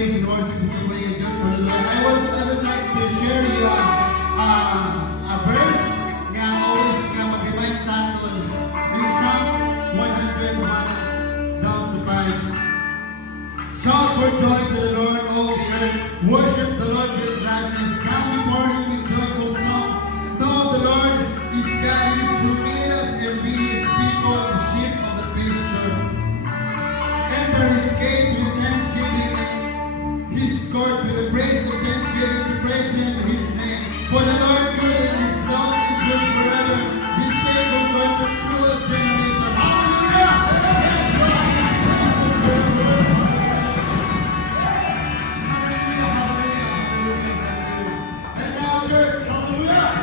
praise and worship Him with Diyos. Hallelujah. I would like to share you a verse nga always nga mag-remind sa atin in Psalms 101 down sa 5. Shout for joy to the Lord, all the earth. Worship the Lord with gladness. Come before Him with joyful songs. Know the Lord is God. He is who made us, and we His people, the sheep of the pasture. Enter His gates with thanksgiving, and His courts with the praise of thanksgiving, to praise Him in His name. For the Lord good, and His love endures forever. His faithful words are true of generation. Hallelujah! Yes, Lord! Praise His very words. Hallelujah! Hallelujah! Hallelujah! And now, church, hallelujah!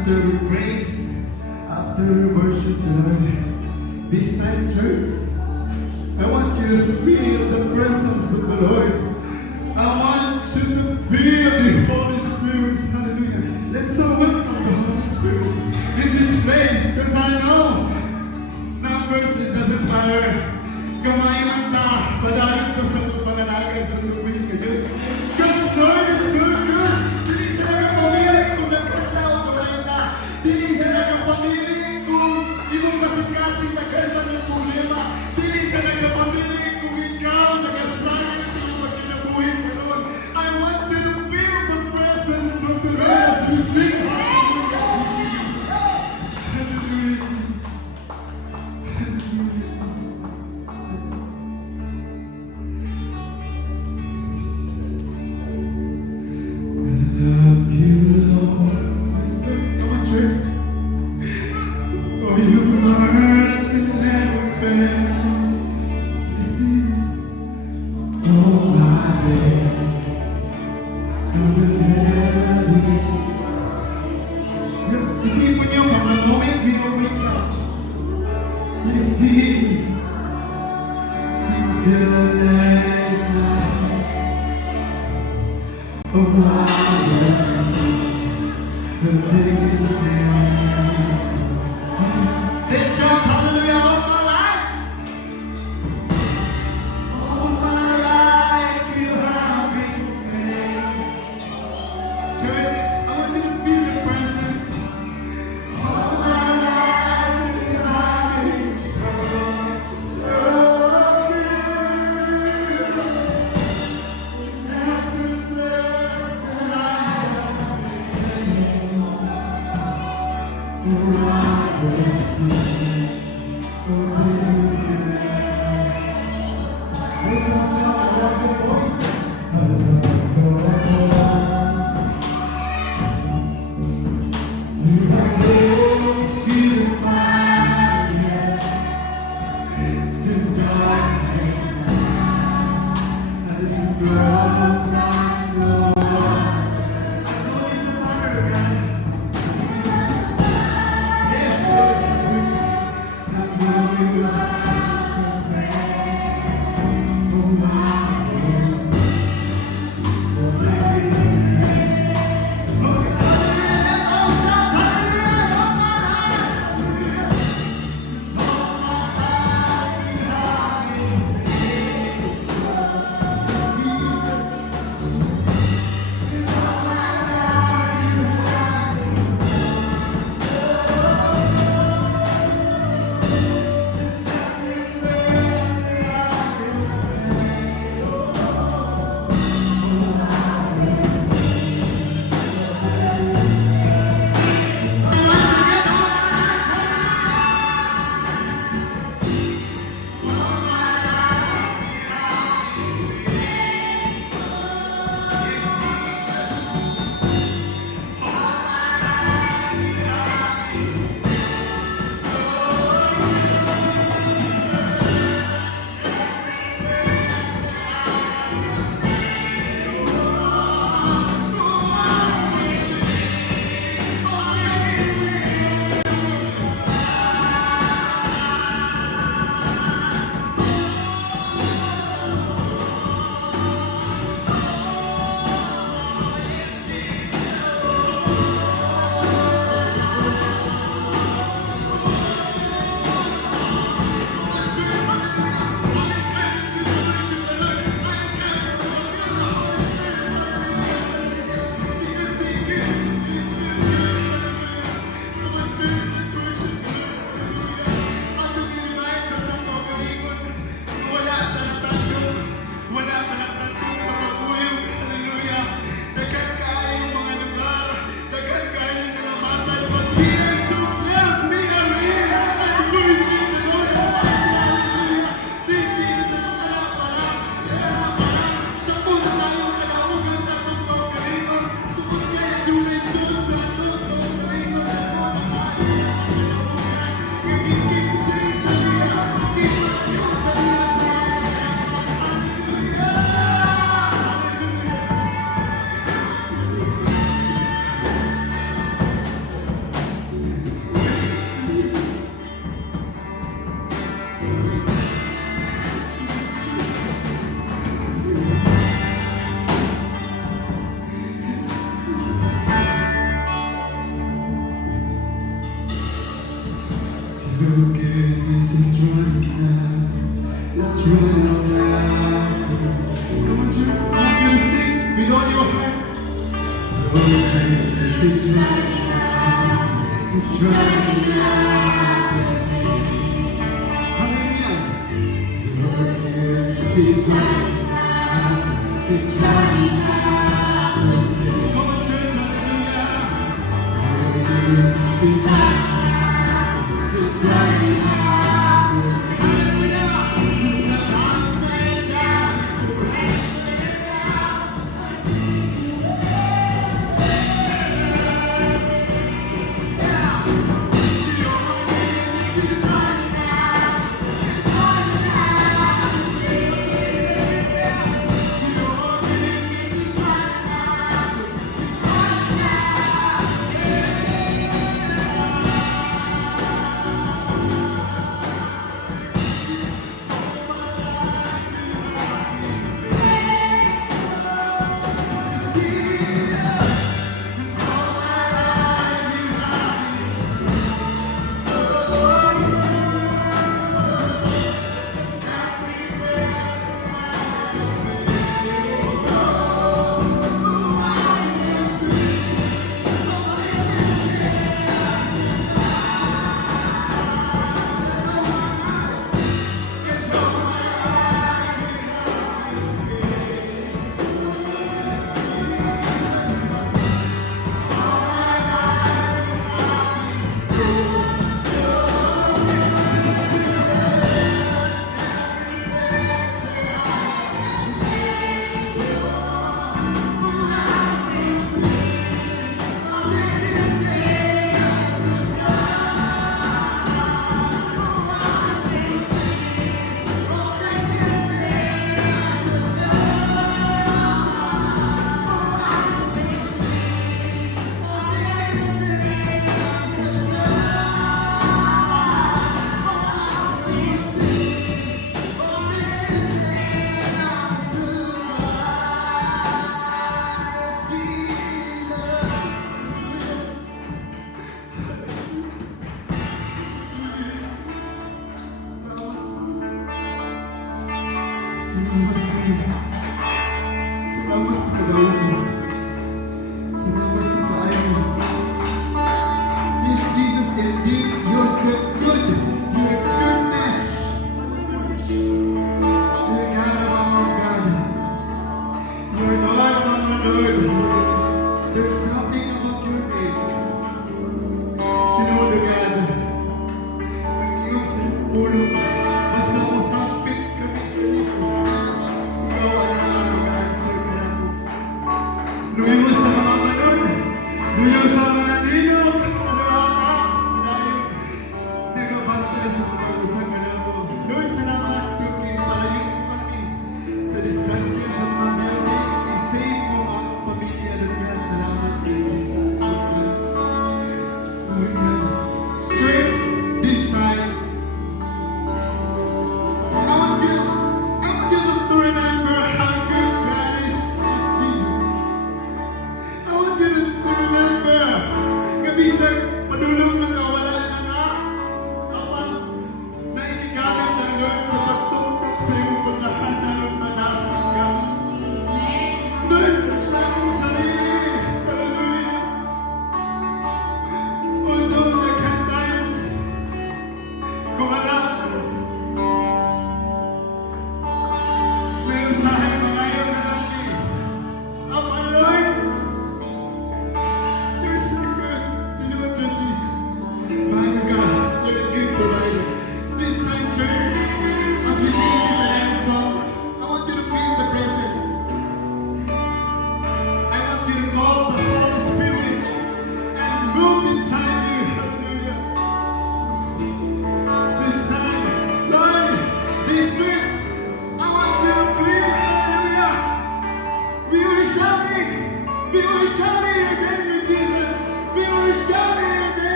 after we praise, after we worship the Lord, this time, church, I want you to feel the presence of the Lord. I want you to feel the Holy Spirit. Hallelujah. Let's all welcome the Holy Spirit in this place, because I know numbers, it doesn't matter. Kumain man ta, padayon ka sa pangalaga sa tubig ka, Diyos. Because Lord is so good. Hindi siya nagpamili kung nagkatao kumain na. Hindi siya nagpamili kung ibang kasing-kasing nagkaiba ng problema. Hindi siya nagpamili kung ikaw nag-struggle sa iyong pagkinabuhin mo noon. I want you to feel the presence of the Lord as we sing. Hallelujah. Hallelujah, Jesus. Hallelujah, Jesus. Isipin niyo, from the moment we wake up, yes, Jesus, until the late night, oh, I will sing the biggest. Let's shout hallelujah all my life. All my life you have been faithful. Church, I want you to feel the presence. All my life you have been so good. Every breath that I have taken, oh, I will sing. Your goodness is running out. It's running out. Come on, church. I want you to sing below your heart. Your goodness is running out. It's running out. Hallelujah. Your goodness is running out. It's running out. Come on, church. Hallelujah. Your goodness is running out. It's running out. Hallelujah. The lights went down. It's raining down. Your goodness is running out. It's running out. Your goodness is running out. It's running out.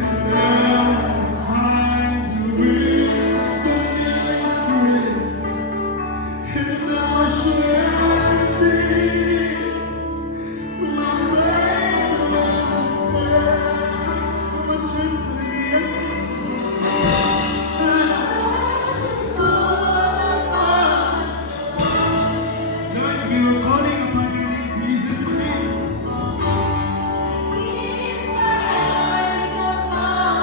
There's a mind to read the mystery in our sharing. My faith will stand. Come on, church, hallelujah. Lord, we were calling upon your name, Jesus, in name. Keep my eyes upon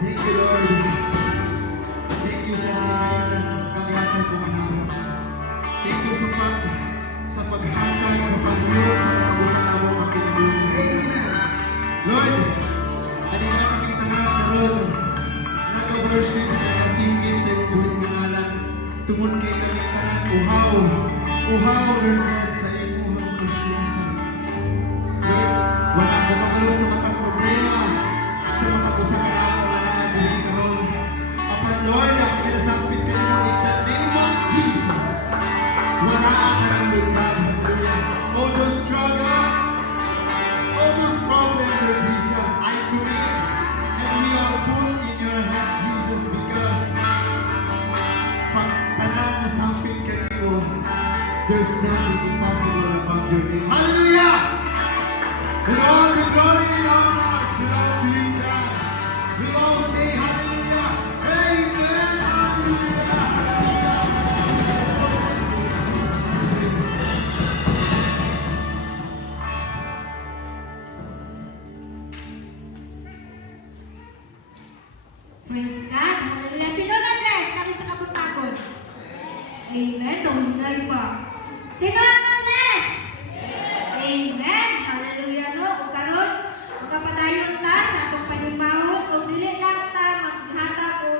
Thank you, Lord. Thank you sa pinagkanan kami ang kumanang. Thank you sa paghatag, sa pagliyok, sa katapusan na mo ang kinabuhi. Amen. Lord, kanina kaming tanan na Lord, nag-worship na nasingit sa iyong buhit nganalan. Tungod kay kaming tanan, uhaw, Lord God, sa iyong worship. Lord, wala ko kamalo sa matang problema, sa matang usakan na ako, wala ang dili karon. Apan Lord, ako kinasapit ka nito in the name of Jesus. Wala ka ng Lord God, hallelujah. All those struggle, all those problems, Lord Jesus, I commit and we are put in your hand, Jesus, because pag tanan mo sampit ka nito, there's nothing impossible about your name. Hallelujah! And all the glory and honors belong to you, God. We all say hallelujah. Amen. Hallelujah. Praise God. Hallelujah. Sino na-bless? Karon sa kapag-takot. Amen. Tuhinay pa. Sino ang na-bless? Amen. Hallelujah. No? O karon, magkapadayon ta sa atong panimahon. Kung dili lang ta maghatag o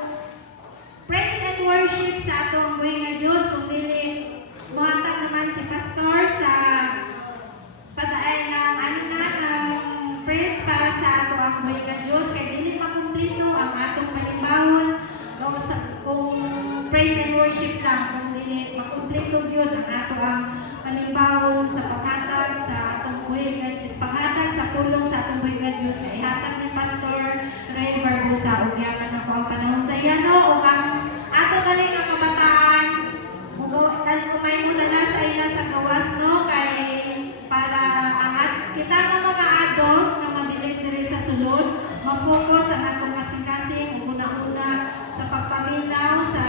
praise and worship sa atong buhay nga Diyos. Kung dili mahatag naman si Pastor sa padaay ng praise para sa ato ang buhay nga Diyos. Kaya dili makumplito ang atong panimahon. Kung praise and worship lang, kung dili makumplito yun ang ato ang panimahon sa paghatag sa atong buhay nga Diyos. Paghatag sa pulong sa atong buhay nga Diyos. Kaya ihatag ni Pastor Ray Barbosa. Ugyakan ako ang panahon sa iyano. O ang ato galing ang kabataan. Umay mo dala sa ila sa gawas, no? Kay para ang kita ng mga adult na mabilit diri sa sulod, ma-focus ang atong kasing-kasing, una-una sa pagpaminaw, sa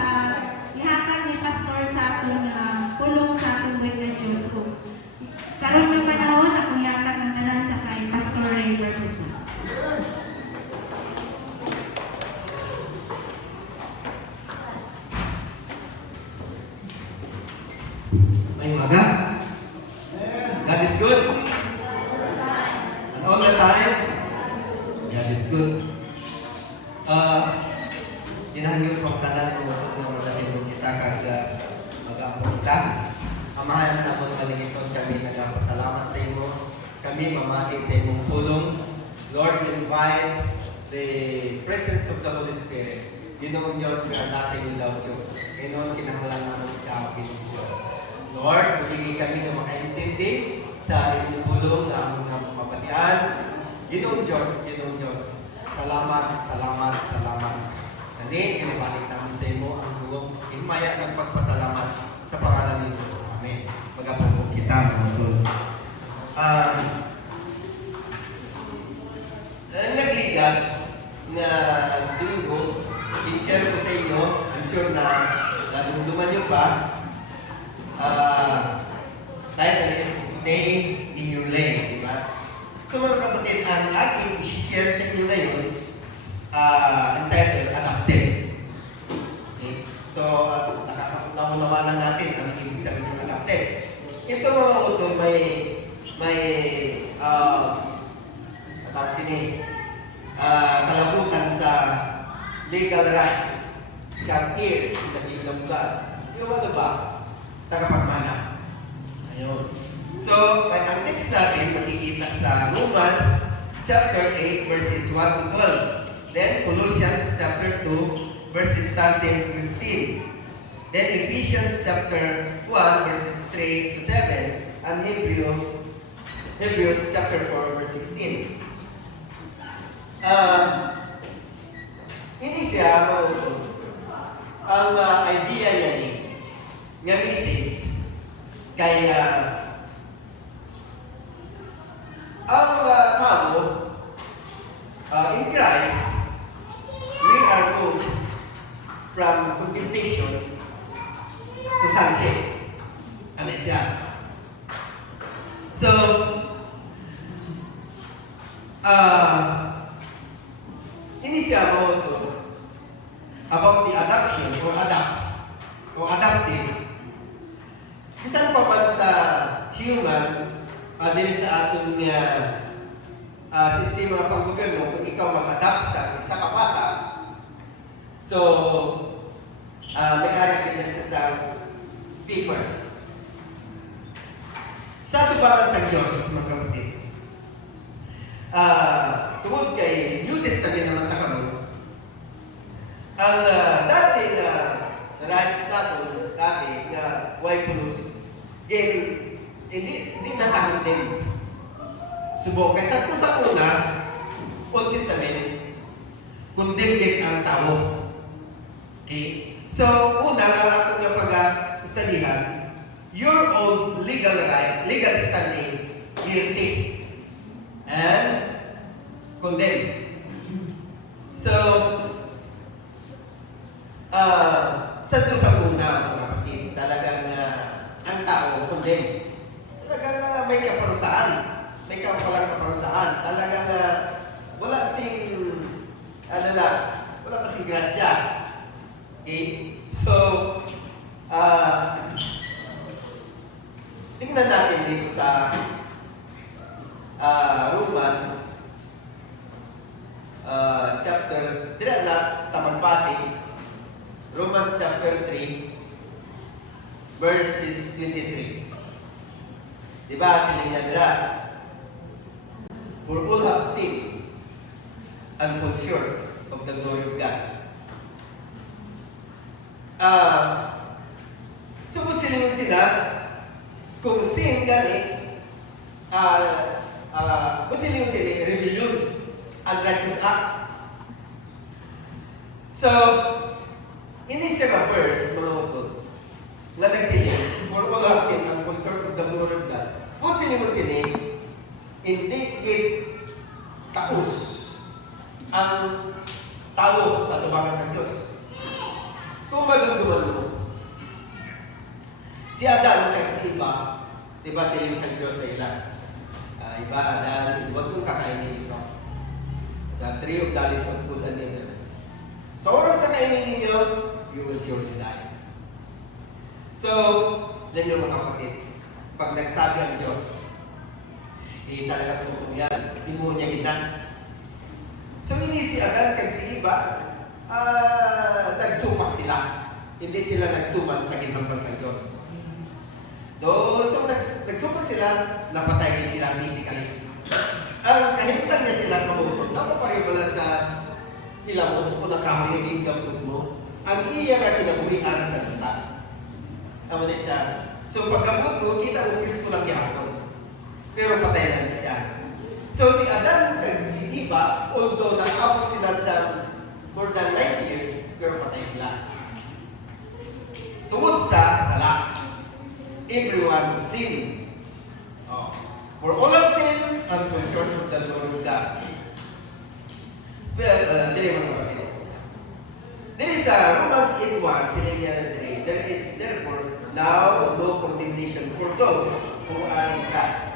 ihatag ni Pastor sa atong pulong sa atong buhay na Diyos. Karon ng panahon, akong ihatag ng tanan sa kay Pastor Ray Barbosa. May umaga. God is good. And all the time, God is good. Sinahagyo po tanan ko kung dahil mo kita kag mag-apong ka. Amahan na mo malingiton kami nagpasalamat sa imo. Kami mamati sa imong pulong. Lord, we invite the presence of the Holy Spirit. Ginoong Diyos, we are nothing without you. Ginoon, kinahanglan namin ikaw, Ginoong Diyos. Lord, hulingi kami na makaintindi sa inyong pulong na aming mapatian. Ginoong Diyos, salamat, salamat, salamat. Nani, kinabalik namin sa imo ang buong himaya ng pagpasalamat sa pangalan ni Jesus. Amen. Magapapog kita, mga tol. Nagligat na linggo, i-share ko sa inyo, I'm sure na nalungduman nyo pa. Title is Stay in Your Lane, di ba? So mga kapatid, ang aking i-share sa inyo ngayon, entitled Adapted. Okay? So, nakakaunawanan natin ang ibig sabihin ng adapted. Ito mga auto kalabutan sa legal rights, cartiers in the kingdom of God. Yung ano ba? Tagapagmana. Ayun. So, ang text natin makikita sa Romans chapter 8 verses 1 to 12. Then Colossians chapter 2 verses 13 to 15. Then Ephesians chapter 1 verses 3 to 7 and Hebrews chapter 4 verse 16. Ini siya ang idea niya ni nga message kaya ang tao in Christ we are moved from contemplation to sonship. Ano siya? So in Ini siya mo to about the adoption or adaptive. Bisan pa man sa human, dili sa aton nga sistema ng panggobyerno, kung ikaw mag-adapt sa isa ka bata, so may ari din sa paper. Sa tubangan sa Diyos, mga kapatid, tungod kay New Testament naman takamo, ang dati nga rights nato, dati nga Waipulus, hindi natakot din. Subok kay sa una, Old Testament, condemned ang tao. Okay? So, una ang atong nga pag-studyhan, your own legal standing, guilty, and condemned. So, sa una, mga kapatid, talagang ang tao, condemned. Talagang may kaparusaan. May kapalang kaparusaan. Talagang wala kasing grasya. Okay? So, tingnan natin dito sa Romans chapter, di na tamagbasi, Romans chapter 3, verses 23. Diba, sila niya nila? For all have sinned and fall short of the glory of God. So, kung silingon sila, kung sin gani, kung silingon sila, rebellion, unrighteous act. So, ini siya nga verse, mga utod, na nagsiling, for all have sinned and fall short of the glory of God. Kung silingon sila, hindi taos ang tao sa tubangan sa Diyos. Kung madumduman mo, si Adan kahit sa iba, diba siling sa Diyos sa ilan? Iba, Adan, huwag kong kakainin ito. The tree of knowledge of good and evil. Sa oras na kainin ninyo, you will surely die. So, alam niyo mga kapatid, pag nagsabi ang Diyos, talaga totoo yan. Hindi mo niya gina. So, hindi si Adan kag si iba, nagsupak sila. Hindi sila nagtuman sa ginhampan sa Diyos. So, nagsupak sila, napatay din sila physically. Ang kahimtang niya sila kamutod, napaparibala sa ilamot kung nakamoy yung inggamot mo, ang iya nga kinabuhi aral sa lupa. Amo na isa. So, pagkamot mo, kita mo, Kristo lang gihapon. Pero patay na rin siya. So si Adan at si Eva, although nakabot sila sa more than 9 years, pero patay sila. Tungod sa sala. Everyone sin. For all have sinned and fall short of the glory of God. Pero, dili mga kapatid. There is Romans 8:1, sila niya 3. There is therefore now no condemnation for those who are in Christ.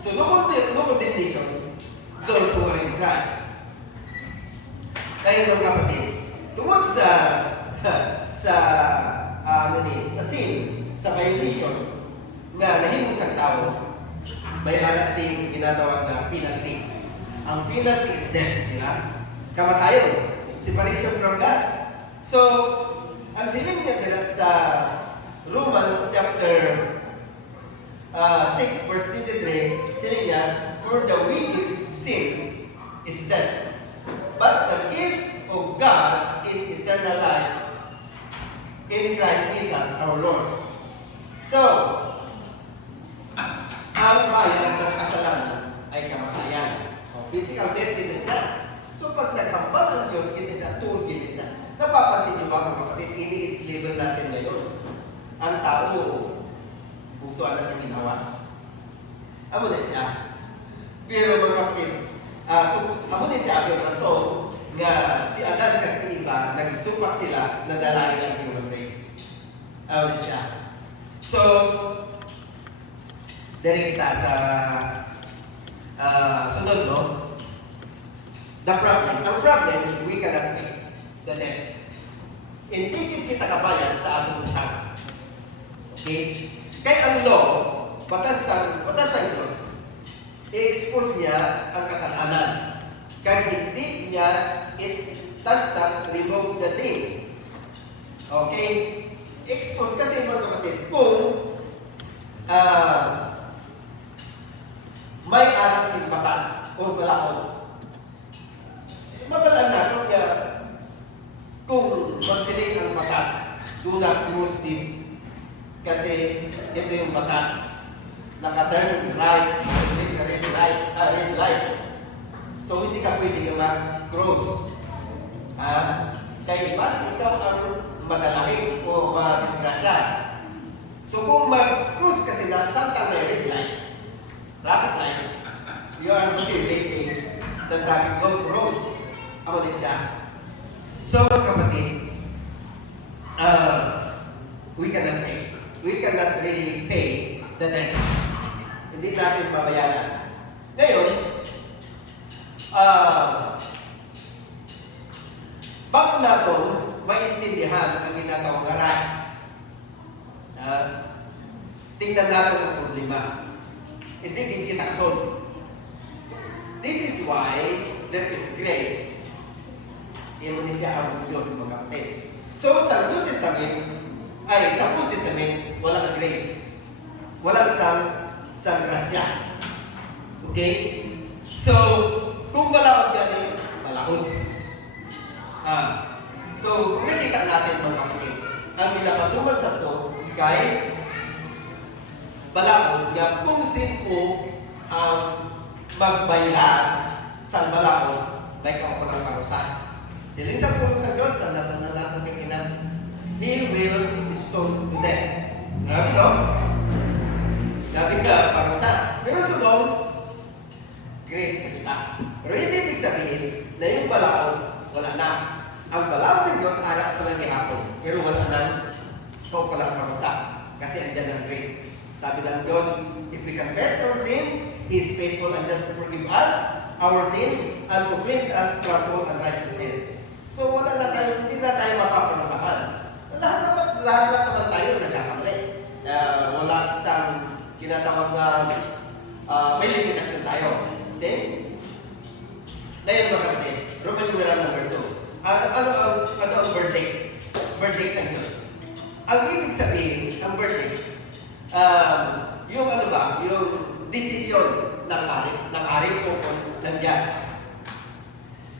So, no condemnation, those who are in Christ. Kaya mga kapatid, tungkol sa sin, sa violation, nga nahimo sa tao, may anak sin, ginatawag na penalty. Ang penalty is death, di ba? Kamatayon, separation from God. So, ang siling niya nila sa Romans chapter 6 verse 23, sila niya, for the wages of sin is death. But the gift of God is eternal life in Christ Jesus our Lord. So, ang bayad ng kasalanan ay kamatayan. Physical death din isa. So, pag nagkambal ang Diyos, din isa, tuod din isa. Napapansin niyo ba mga kapatid, ini-its level natin ngayon. Ang tao, buktuan na sa ginawa. Amo na siya. Pero mga kapatid, amo na siya ang rason nga si Adan kag si Eva, nagsupak sila na dalayan ang human race. Amo na siya. So, dari kita sa sunod, no? The problem. Ang problem, the debt. Hindi kita kabayan sa atong utang. Okay? Kaya ang law, batas ang Diyos, i-expose niya ang kasalanan. Kaya hindi niya it does not remove the sin. Okay? Expose kasi mga kapatid, kung may anak sing batas o balaod, mabalaan natin nga kung magsiling ang batas, do not cross this. Kasi ito yung batas. Naka-turn right, red light. So hindi ka pwede mag-cross. Kaya mas ikaw ang madalaki o madisgrasya. So kung mag-cross kasi na samtang may red light, traffic light, you are violating the traffic rules. Amo din siya. So mga kapatid, we cannot pay. We cannot really pay the debt. Hindi natin babayaran. Ngayon, bago natin maintindihan ang ginatawang rights, tingnan natin ang problema. Hindi din kita solve. This is why there is grace. Iyon siya ang Diyos mga kapatid. So sa New Testament, sa Old Testament, walang grace. Walang sang grasya. Okay? So, kung balaod galing, balaod. So, kung nakita natin mga kapatid, ang pinapatuman sa ito, kay balaod nga kung sino ang magbaylan sa balaod, may kaukulang karusa. Siling sa pulong sa Diyos, sa natanatan kay Kinan, He will stone to death. Grabe no? Grabe ka, parusa. Pero sunod, grace na kita. Pero hindi ibig sabihin na yung balaod, wala na. Ang balaod sa Diyos, anak pa lang ihapon. Pero wala na, ikaw palang parusa. Kasi andyan ang grace. Sabi ng Diyos, if we confess our sins, He is faithful and just to forgive us our sins and to cleanse us from all unrighteousness. So wala na tayo, hindi na tayo mapaparusahan. Lahat naman tayo nagkakamali. Wala isang tinatawag na may limitasyon tayo. Okay? Ngayon mga kapatid, Roman numeral number 2. Ano ang verdict? Verdict sa Diyos. Ang ibig sabihin, ang verdict, yung ano ba, yung decision ng ari o ng judge.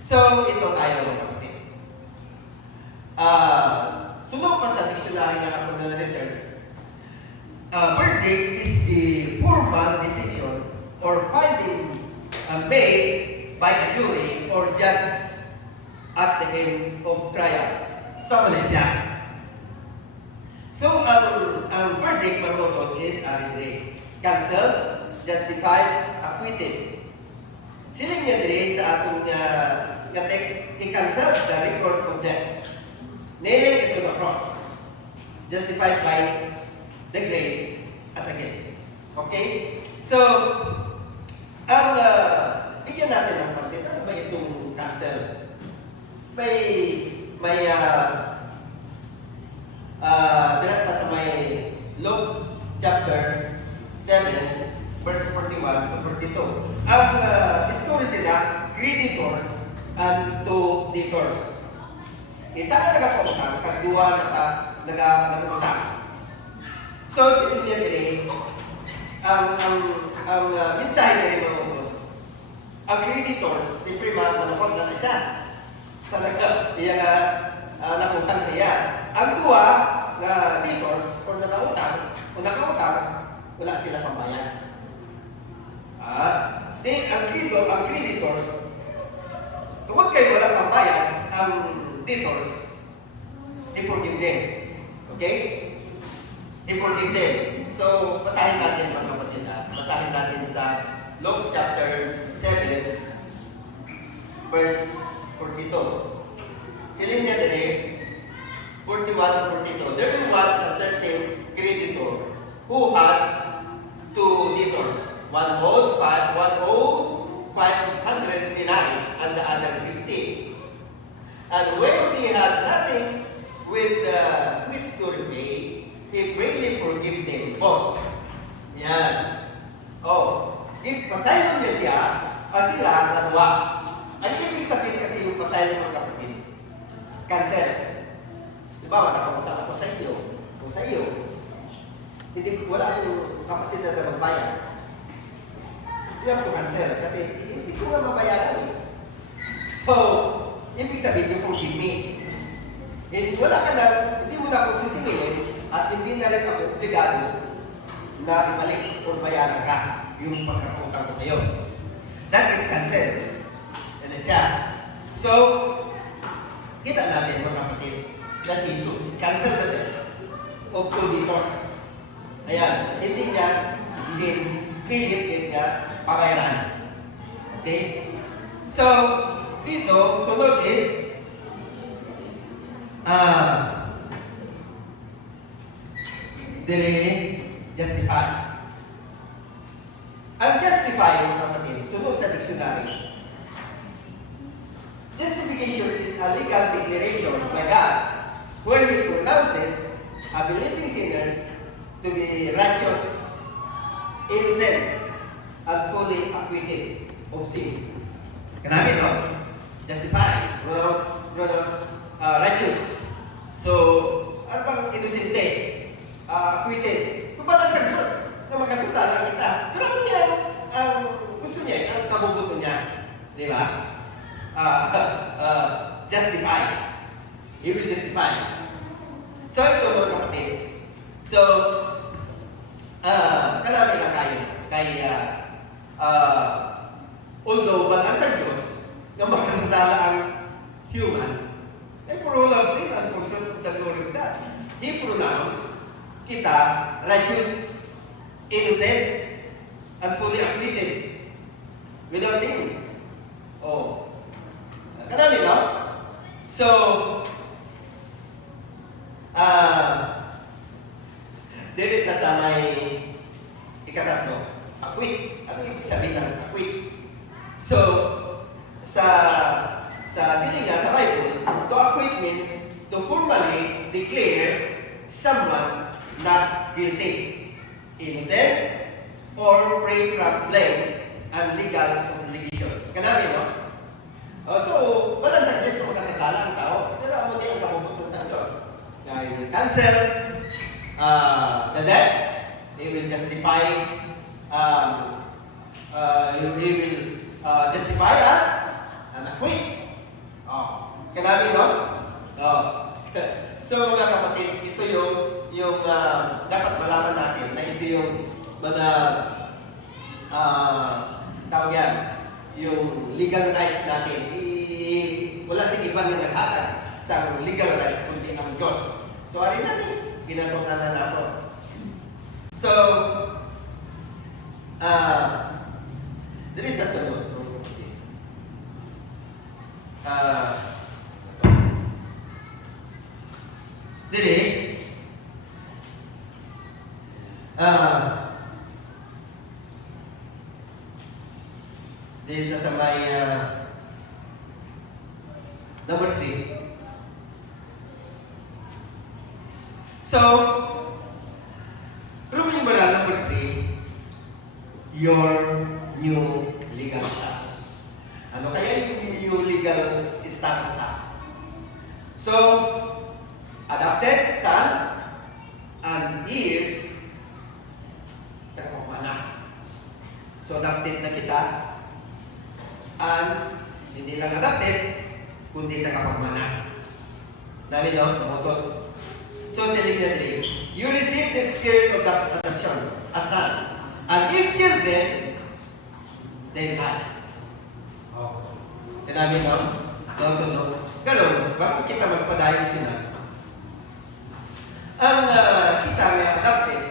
So, ito tayo mga kapatid. Sunod pa sa dictionary ng ako research, verdict is the formal decision or finding made by a jury or judge at the end of trial. So, ano siya? So, ang verdict manutot is arbitrary. Cancelled, justified, acquitted. Siling niya din sa atong text, i-cancel the record of death. Nailing it to the cross. Justified by the grace as a gift. Okay? So, ang bigyan natin ng pansin, ano ba itong cancel? May direkta sa may Luke chapter 7, verse 41 to 42. Ang story sila, creditors and two debtors. Isa ka nagpautang, kagduwa nagpautang. So, sa inyo din, ang mensahe din mga ito, ang creditors, siyempre manukot na siya. Sa nakutang siya. Ang duwa na debtors, o nakautang, wala sila pambayad. Ang creditors, tungkol kayo wala pambayad, ang debtors, i-forgive them. Okay? I-forgive them. So, basahin natin mga kapatid. Basahin natin sa Luke chapter 7, verse 42. Silin niya din 41 to 42. There was a certain creditor who had two debtors. One owed 500 denarii and the other 50. And when they had nothing with which to repay, he freely forgive them both. Yan. Oh, pasaylo niya siya, sila nakuha. Ang ibig sabihin kasi yung pasaylo ng kapatid, cancer. Di ba, nakapunta ako sa iyo, kung sa iyo, hindi, wala akong kapasidad na magbayad. You have to cancel kasi hindi ko nga mabayaran eh. So, ibig sabihin yung forgive me. Wala ka na, hindi mo na ako sisingilin at hindi na rin ako obligado na ibalik o bayaran ka yung pagkakutang ko sa iyo. That is cancel. Yan siya. So, kita natin mga kapatid na si Jesus, cancel the debt of creditors. Ayan, hindi niya pilit niya pabayaran. Okay? So, dito, sunod is justify. Ang justify, mga kapatid, sunod sa dictionary. Justification is a legal declaration by God where He pronounces a believing sinners to be righteous, innocent, and fully acquitted of sin. Kanami, no? Justify, pronounce righteous. So, ano bang inosente? Acquitted. Kung ba lang sa Diyos na magkasasala kita, pero ako niya, gusto niya, ang kabubuto niya. Di ba? Justify. He will justify. So, ito mga kapatid. So, kanami lang kayo. Kaya, although balang sa Diyos na magkasasala ang human, for all have sinned and fall short of the glory of God. He pronounced kita righteous, innocent, and fully acquitted without sin. Oh. Kanami, no? So, dilit na sa may ikatatlo, acquit. Ano ibig sabihin ng acquit? So, sa silinga, sa Bible, to acquit means to formally declare someone not guilty, innocent, or free from blame and legal obligations. Kanami, no? So, walang sa Diyos kung kasasala ang tao, pero amo din ang kabubuton sa Diyos. Now, He will cancel the debts, He will justify, He will justify us and acquit. Kanami, no? So, mga kapatid, ito yung dapat malaman natin na ito yung mga tawag yan, yung legal rights natin. Wala sing iba na naghatag sa legal rights kundi ang Diyos. So, arin natin, pinatungan na nato. So, dili sa sunod. Dili, dito sa may number 3. So, Roman numeral number 3, your new legal status. Ano kaya yung new legal status na? So, adopted sons and heirs, tagapagmana. So, adopted na kita, and hindi lang adopted, kundi tagapagmana. Dami, no? Tumutot. So, siligna 3. You receive the spirit of adoption as sons. And if children, then heirs. Dami, no? No. Karon, bago kita magpadayon sila, ang kita nga adopted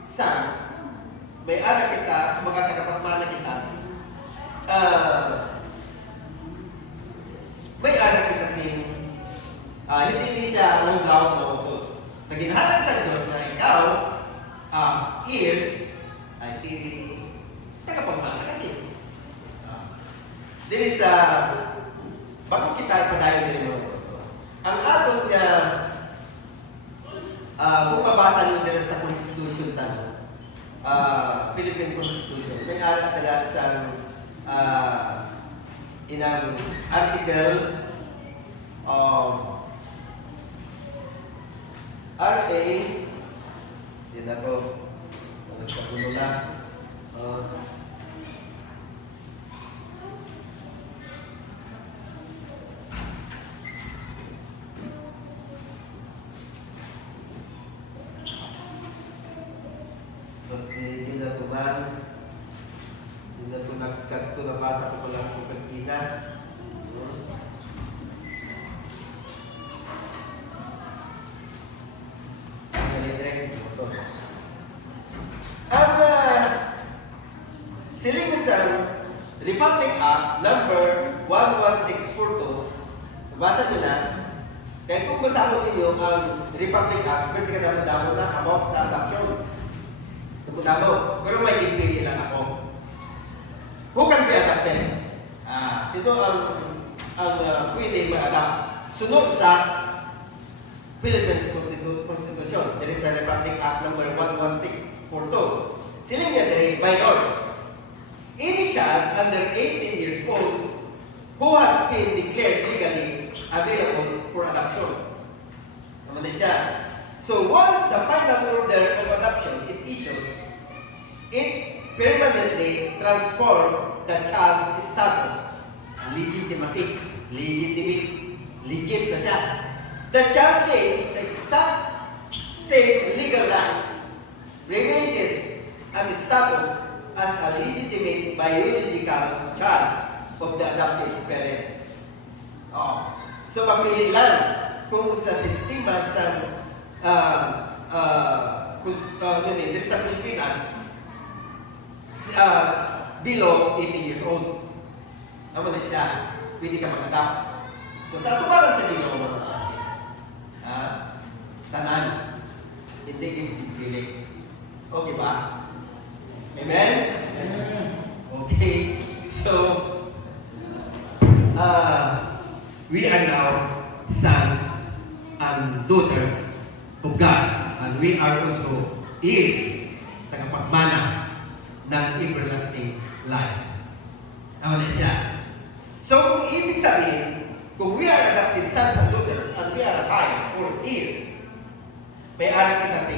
sons, may ara kita, mga tagapagmana kita, may ara kita hindi siya unglaw na utod. Sa ginhatag sa Diyos na ikaw, heirs, ay tagapagmana ka din. Dili sa, bago kita ipadayon din mo, Nabasa nyo na? Kaya kung basahon ninyo ang Republic Act, pwede ka na madamo na about sa adoption. Madamo. Pero may dipili lang ako. Who can be adopted? Sino ang pwede ma-adopt? Sunod sa Philippines Constitution. There is a Republic Act number 11642. Sila niya dire minors. Any child under 18 years old who has been declared legally available for adoption. Naman siya. So once the final order of adoption is issued, it permanently transforms the child's status. Legitimacy. Legit na siya. The child gains the exact same legal rights, privileges, and status as a legitimate biological child of the adoptive parents. So mapili lang kung sa sistema sa dito sa Pilipinas below 18 years old. Naman na siya, pwede ka mag-adopt. So sa tumaran sa Ginoo mga kapatid, tanan, hindi pili. Okay ba? Amen? Okay. So, we are now sons and daughters of God. And we are also heirs, tagapagmana ng everlasting life. Naman na siya. So, kung ibig sabihin, kung we are adopted sons and daughters and we are heirs or heirs, may aral kita sa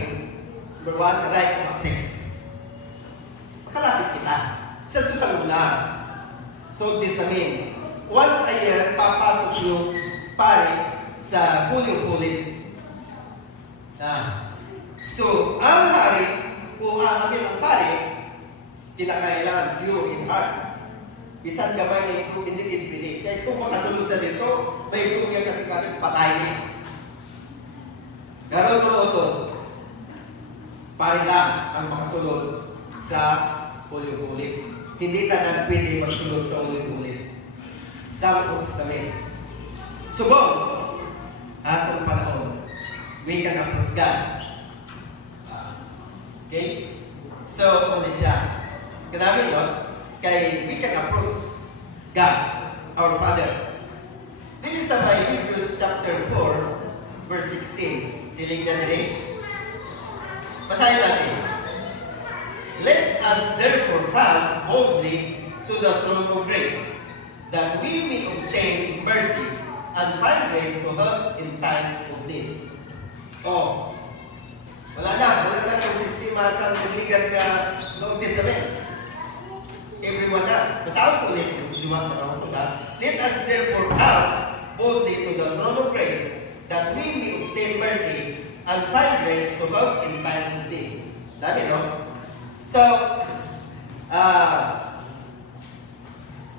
number 1, right of access. Makalapit kita. Sa ito sa una. So, this I mean, once a year, papasok yung pare sa Holy of Holies. So, ang hari, kung aamin ang pare, kinakailangan pure in heart. Bisan gamay ng hindi inpili. Kaya kung makasunod sa dito, may kung yan kasi kalit patayin. Garon na utod, pare lang ang makasunod sa Holy of Holies. Hindi ka na pwede magsunod sa Holy of Holies. Sa Testament. Subong, atong panahon, we can approach God. Okay? So, ano siya? Ganami, no? Kay we can approach God, our Father. This is sa Hebrews chapter 4, verse 16. Siling na rin. Basahin natin. Let us therefore come boldly to the throne of grace, that we may obtain mercy and find grace to help in time of need. Wala na yung sistema sa nagligan na Old Testament. Everyone na. Basahin ko ulit yung liwag na ako ito. Let us therefore come boldly to the throne of grace, that we may obtain mercy and find grace to help in time of need. Dami, no? So,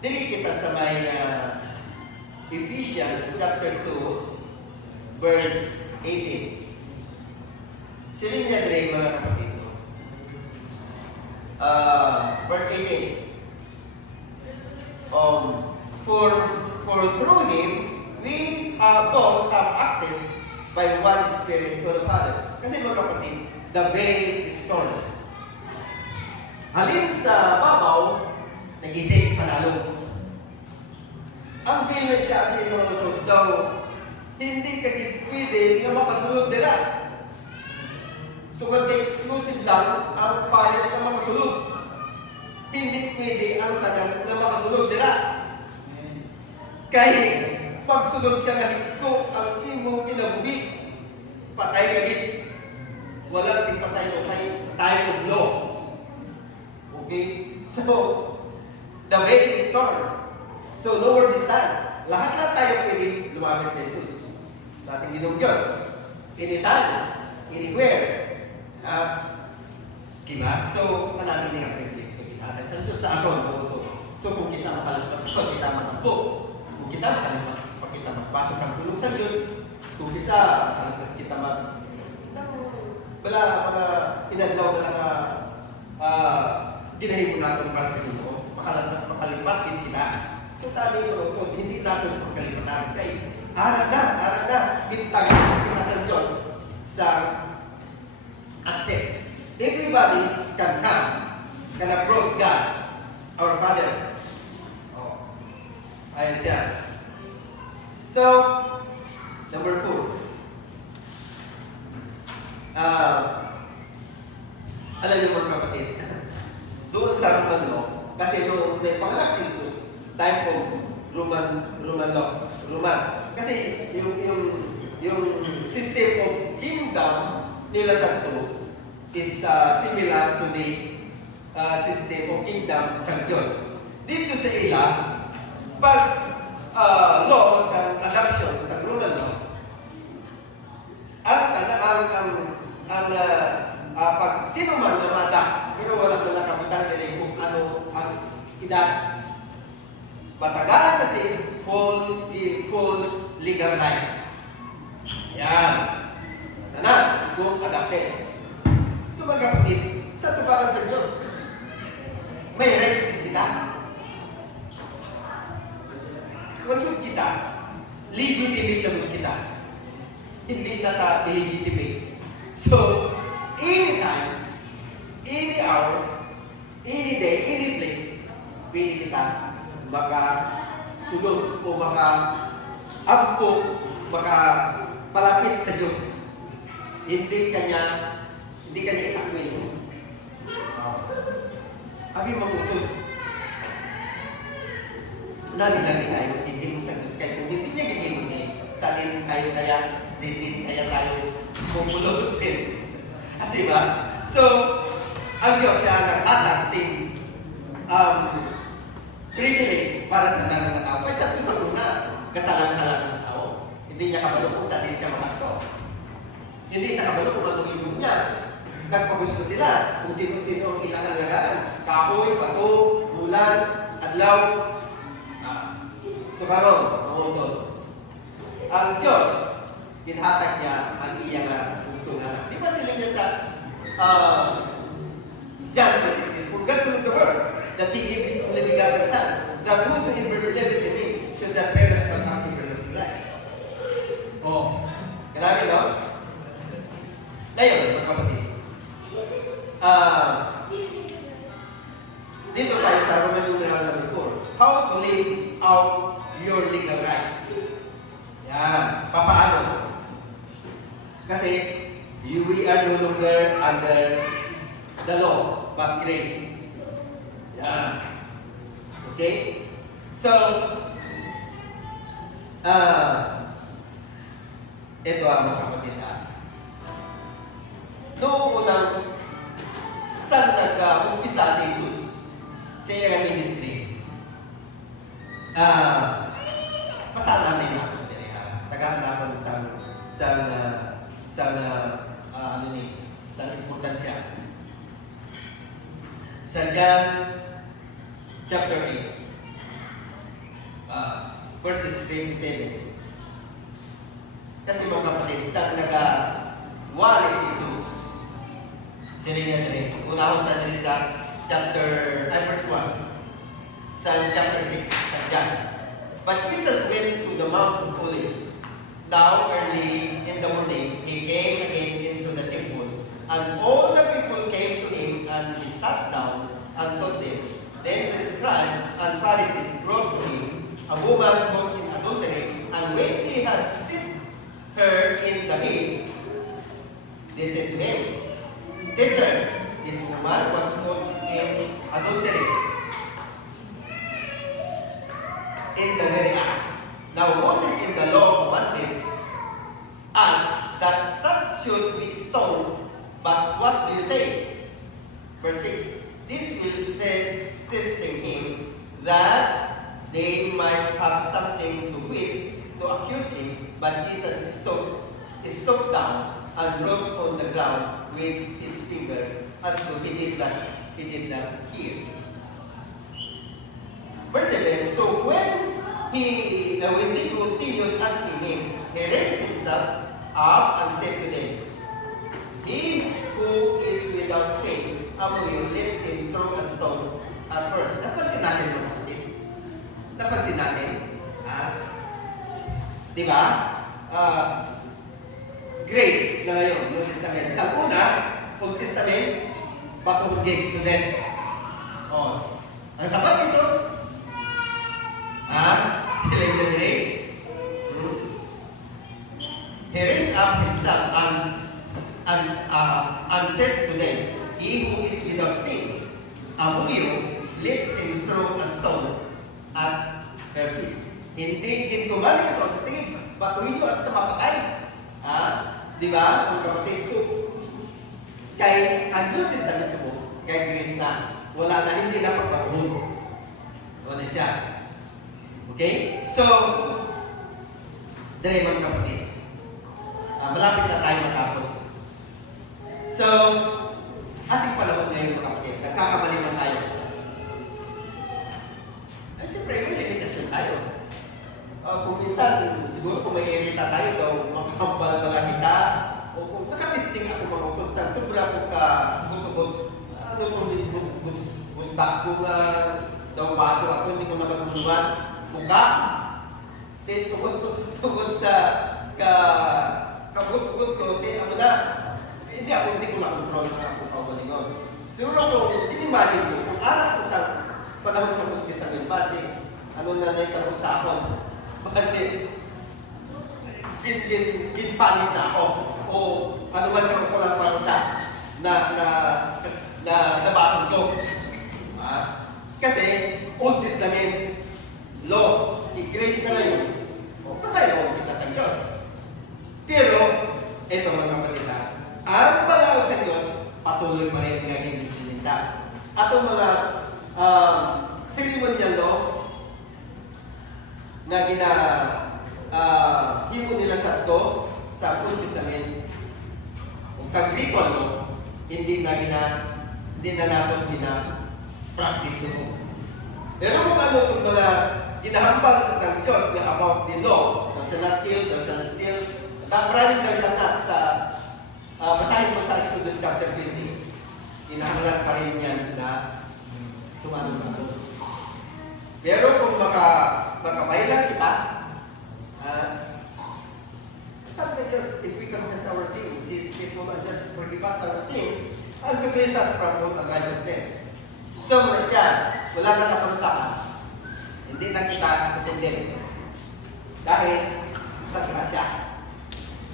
dili kita sa may Ephesians chapter 2, verse 18. Siling niya dire mga kapatid. Verse 18. For through Him, we both have access by one Spirit to the Father. Kasi mga kapatid, the veil is torn. Halin sa babaw, nag-isip panalo. Ang bilang siya ang hinulog daw, hindi kagit pwede nga makasulog nila. Tungkol exclusive lang ang palit na makasulog. Hindi pwede ang tanan na makasulog nila. Kahit pagsulog ka nga ito ang imo kinabuhi, patay ka din. Walang sipasay mo kay time of law. Okay? So, the veil is torn. So, no more distance. Lahat na tayo pwede lumapit kay Jesus. Sa ating Ginoong Diyos. Anytime, anywhere. Diba? So, kanami niya ang privilege na ginhatag sa Diyos sa aton. So, kung kisa makalipat pa kita matampo, kung kisa makalipat pa kita magbasa sa tulong sa Diyos, kung kisa makalipat kita mga inadlaw na ginahimo natin para sa Ginoo, makalipat din kita. So, tali mo, hindi natin pagkalipatan. Kaya, Arad na, bintang kita sa Diyos sa access. Everybody can come, can approach God, our Father. Oh. Ayan siya. So, number 4. Alam niyo mga kapatid, doon sa Roman law, kasi noong panganak si Jesus, time of Roman law. Kasi yung system of kingdom nila sa ito is similar to the system of kingdom sa Diyos. Dito sa ila, pag law sa adoption sa Roman law, pag sino man na ma-adopt, pero walang nakapitan din kung ano ang edad, matagal sa sin, full legal rights. Yan. Kung adopted. So mga kapatid, sa tubaran sa Diyos, may rights din kita. Huwag kita, legitimate naman kita. Hindi na ta illegitimate. So, anytime, any hour, any day, any place, pwede kita makasulog o maka-ampo, maka-palapit sa Diyos. Hindi kanya itakwil. Abi mangutod. Lagi-lagi tayo, hindi mo sa Diyos. Kaya kung hindi niya ginihin niya, sa atin tayo kaya tayo pupulutin. At diba? So, ang Diyos siya nag-attaching privilege para sa lahat ng tao. Kaya sa una, katalang-talang ng tao. Hindi niya kabalo kung saan din siya makakto. Hindi siya kabalo kung anong ibig niya. Nagpagusto sila kung sino-sino ang ilang kalagaran. Kahoy, bato, bulan, adlaw. So karon, mangutod. Ang Diyos, ginhatag niya ang iyang tungtungan. Di ba sila niya sa John 16? For God so loved the world, that He gave His only begotten Son, that whosoever believeth in Him should not perish but have everlasting life. Oh, grabe no? Ngayon, mga kapatid, dito tayo sa Roman numeral number 4. How to live out your legal rights. Yan. Papaano? Kasi, we are no longer under the law, but grace. Yan. Okay? So, ito ang mga kapatid. Noong unang saan nag-umpisa si Jesus sa iyang ministry, pasahan natin ako din. Tagaan natin sa importansya. Sa John chapter 8, verses 3 to 7. Kasi mga kapatid, saan nag-wali si Jesus? Sila niya din. Unahon na din sa verse 1. Sa chapter 6, sa John. But Jesus went to the Mount of Olives. Now early in the morning, He came again into the temple, and all the people came to Him, and He sat down and taught them. Then the scribes and Pharisees brought to Him a woman caught in adultery, and when He had set her in the midst, they said to Him, Teacher, this woman was caught in adultery, in the very act. Now Moses in the law commanded us that such should be stoned, but what do you say? Verse 6, this will say, testing Him, that they might have something to which to accuse Him. But Jesus stooped down and wrote on the ground with His finger, as though He did not hear. Verse 7, so when they continued asking Him, He raised Himself up and said to them, He who is without sin among you, let him throw a stone at first. Napansin natin mga kapatid? Napansin natin? Di ba? ba? Grace na ngayon, New Testament. Sa una, Old Testament, patugig to death. Oh, ang sapat ni Jesus, sila yung narinig. He raised up himself and said to them, He who is without sin among you, let him throw a stone at her feet. Hindi gintuman ni Jesus, sige, batuhin nyo hasta mapatay. Di ba? Ang kapatid, so, kay ang New Testament sa book, kay Grace na, wala na, hindi na pagpatuhon. Wala siya. Okay? So, dire mga kapatid, malapit na tayo matapos. So, ating panahon ngayon mga kapatid, nagkakamali man tayo. Ay, siyempre, may limitasyon tayo. Kung minsan, siguro kung may irita tayo daw, makakambal pala kita, o kung nakatesting ako mga utod sa sobra ko ka gutugot, ano kung gustak ko nga daw baso ako, hindi ko na matulungan, muka, tugod sa kagut-gut ko, ano na, hindi ko makontrol na akong kaugalingon. Siguro kung inimagine ko, kung araw ko sa panahon sa pagkis sa base, ano na naitapos sa akon, kasi ginpanis na ako, o ano man ko lang parusa na nabatong ko. Kasi, Old Testament, law, i-grace na ngayon, pasayo kita sa Diyos. Pero, ito mga kapatid, ang pag-aawag sa Diyos, patuloy pa rin nga hinihilinta. At ang mga ceremonial law na himo nila sa to sa Old Testament, o kag-ritual law, hindi na natin practice mo. Pero kung ano itong mga ginahambal sa ng Diyos na about the law, thou shalt not kill, thou shalt not steal, maraming thou shalt not sa basahin mo sa Exodus chapter 20, inahangat pa rin yan na tumanong. Pero kung makabaylan kita, sabi ng Diyos, if we confess our sins, He is faithful and just forgive us our sins and to cleanse us from all unrighteousness. So, muna siya, wala na kapalusakan. Hindi na kita tutundin. Dahil sa grasya.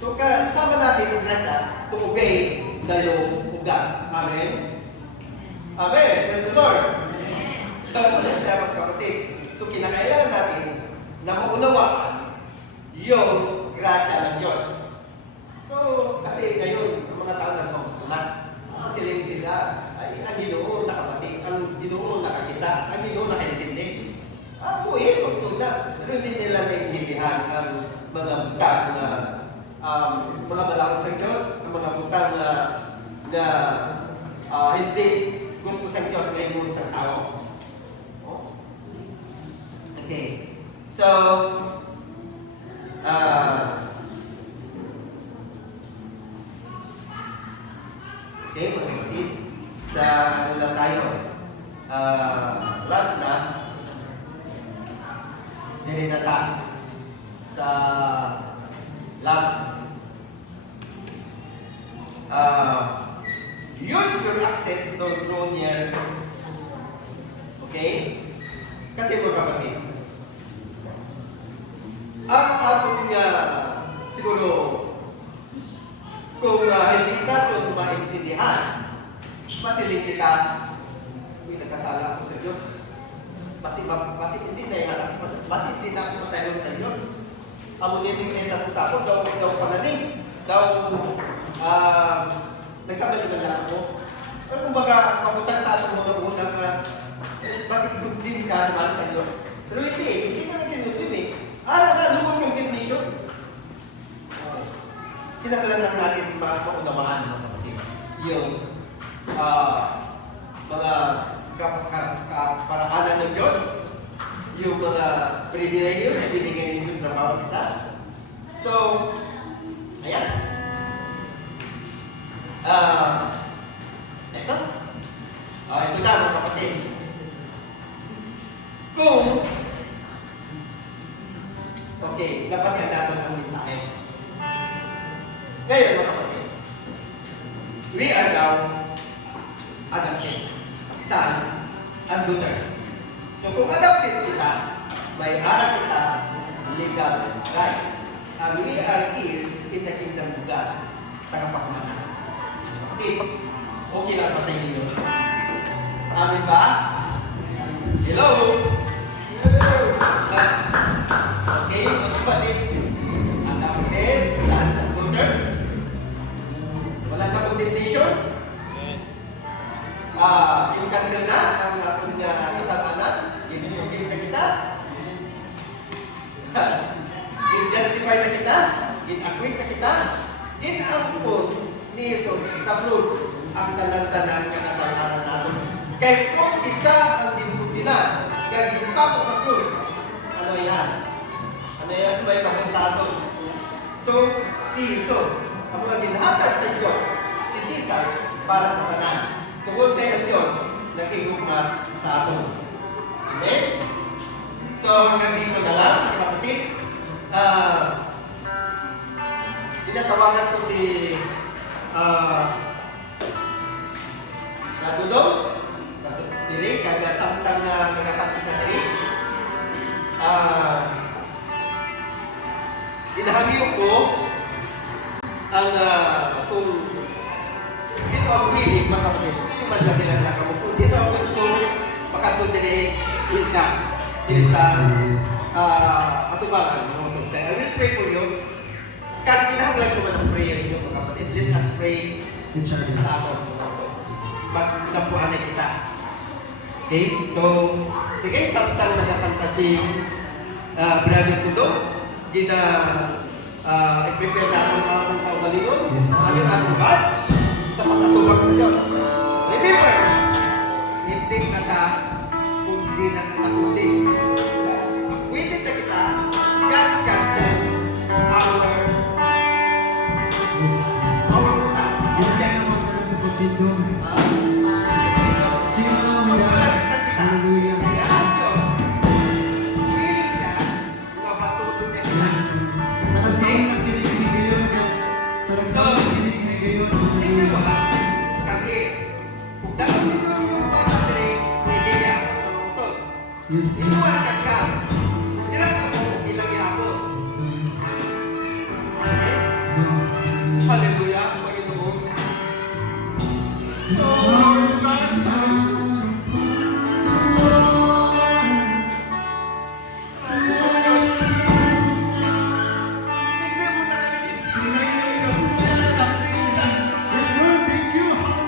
So, kasama natin ang grasya to obey the law of God. Amen? Amen! Praise the Lord! So, muna siya mga kapatid. So, kinakailangan natin na maunawaan yung grasya ng Diyos. So, kasi ngayon, ang mga tao nagpagusto na. Siling sila, ay, ang Ginoo nakapatid, ang Ginoo nakakita, ang Ginoo nakaintindi. Buhay, pagtuna. Pero hindi nila naintindihan ang mga butang na mga malakot sa Diyos, ang mga butang na hindi gusto sa Diyos na imun sa tao. Oh? Okay. So, okay, mga kapatid, sa ano na tayo, last na, nilinata sa last, use your access to draw near, okay? Kasi mga kapatid, ang atong siguro, kung hindi natin maintindihan, masiling kita, may nagkasala ako sa Diyos. Basi hindi na yung basi hindi na ako masayon sa Diyos. Amunitin nita po sa ako, daw pananing, daw nagkamali man lang ako. Pero kumbaga, mabutan sa atong mga unang basi din ka naman sa Diyos. Pero hindi na nagkinutin eh. Na, lumang condemnation. Kinakailangan natin maunawaan mga kapatid. Yung mga kaparaanan ng Diyos, yung mga pribileyo na binigay ng Diyos sa bawat isa. So, ayan. Ito na mga kapatid. Kung, okay, dapat yan natin ang are heirs in the kingdom of God. Tagapagmana. Kapatid, okay lang pa sa inyo. Amin ba? Hello? Okay, mga kapatid. Adopted, sons and daughters. Wala na condemnation. In-cancel na ang ating kasalanan. Ginugin na kita. In-justify na kita. In-acquit na kita. In-ampun ni Jesus sa krus ang talantanan niya kasalanan natin. Kaya kung kita ang dinuti na, gagawin pa ko sa krus, ano yan? Ano yan? May kaponsado. So, si Jesus, ang mga ginhatag sa Diyos, si Jesus, para sa tanan. Tungkol kay ang Diyos, nakigugma sa aton. Amen? So, hanggang dito na lang, mga kapatid. Tinatawagan ko si Nadudong, diri, kaya samtang nagkakapit na diri. Inahangyo ko ang kung sino ang willing, mga kapatid, hindi man lang nilang nakamo. Kung sino ang gusto, makatong diri, welcome. Diri sa atubangan. I will pray for you. Kahit kinahanglan ko man ang prayer niyo, mga kapatid, let us pray sa aton. Pag pinapuanay kita. Okay? So, sige, samtang nagkakanta si Brother Tudo, i-prepare sa akong kaugalingon, sa aking atong heart, sa pagkatubag sa Diyos. Remember, hindi na ta, kundi na ta kundi. Acquitted na kita, God cancel our utak. Hindi naman ka sa pagkindong. Sino ang minas? Hallelujah. Kaya ang Diyos, willing siya, na matulog niya kita. Tarang sa unang kinikinig ngayon. Tarang sa unang kinikinig ngayon. Hindi mo kami, kung dapat ninyo yung pagkatari, pwede niya ako tumutog. Yes, Inuwagan ka. Tira ka mo, ilang ihapon. Okay? Hallelujah, Panginoon. Hindi mo na kami Yes, Lord, thank you. Hallelujah.